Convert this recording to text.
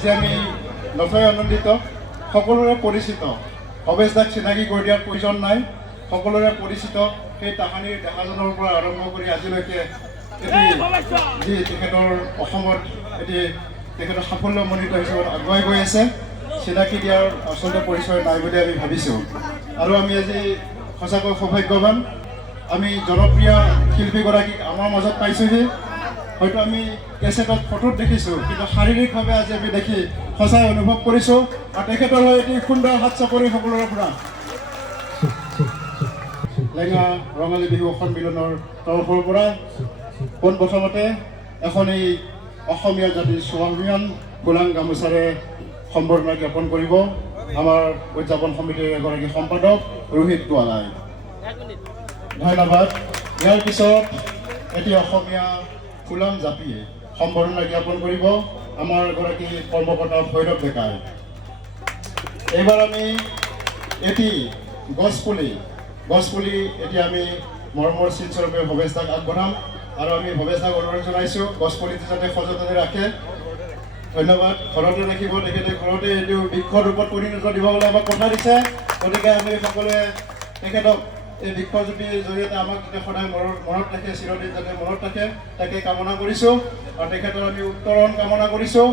আজি আমি নথৈ আনন্দিত, সকলোৰে পৰিচিত। ভৱেশ দাক চিনাকি কৰি দিয়াৰ প্ৰয়োজন নাই, সকলোৰে পৰিচিত। সেই তাহানিৰ ডেকাজনৰ পৰা আৰম্ভ কৰি আজিলৈকে যি তেখেতৰ অসমত এটি তেখেতৰ সাফল্যমণ্ডিত হিচাপত আগুৱাই গৈ আছে, চিনাকি দিয়াৰ আচলতে পৰিচয় নাই বুলি আমি ভাবিছোঁ। আৰু আমি আজি সঁচাকৈ সৌভাগ্যৱান, আমি জনপ্ৰিয় শিল্পীগৰাকীক আমাৰ মাজত পাইছোঁহি। হয়তো আমি কেছেটত ফটোত দেখিছোঁ, কিন্তু শাৰীৰিকভাৱে আজি আমি দেখি সঁচাই অনুভৱ কৰিছোঁ। আৰু তেখেতৰ হৈ এটি সুন্দৰ হাত চাপৰি সকলোৰে পৰা লেঙা ৰঙালী বিহু সন্মিলনৰ তৰফৰ পৰা পোনপ্ৰথমতে এখন এই অসমীয়া জাতিৰ স্বাভিমান ফুলাং গামোচাৰে সম্বৰ্ধনা জ্ঞাপন কৰিব আমাৰ উদযাপন সমিতিৰ এগৰাকী সম্পাদক ৰোহিত গোৱালাই। ধন্যবাদ। ইয়াৰ পিছত এটি অসমীয়া ফুলাম জাপিয়ে সম্বৰ্ধনা জ্ঞাপন কৰিব আমাৰ এগৰাকী কৰ্মকৰ্তা ভৈৰৱ ডেকাই। এইবাৰ আমি এটি গছপুলি এতিয়া আমি মৰমৰ চিনস্বৰূপে ভৱেশ দাক আগবঢ়াম। আৰু আমি ভৱেশ দাক অনুৰোধ জনাইছোঁ গছপুলিটো যাতে সযতনে ৰাখে। ধন্যবাদ। ঘৰতে ৰাখিব, তেখেতে ঘৰতে এইটো বৃক্ষ ৰূপত পৰিণত দিব বুলি আমাক কথা দিছে। গতিকে আমি সকলোৱে তেখেতক এই বৃক্ষজোপীৰ জৰিয়তে আমাক যাতে সদায় মনত ৰাখে, চিৰদিন যাতে মনত ৰাখে, তাকে কামনা কৰিছোঁ। আৰু তেখেতৰ আমি উত্তৰণ কামনা কৰিছোঁ।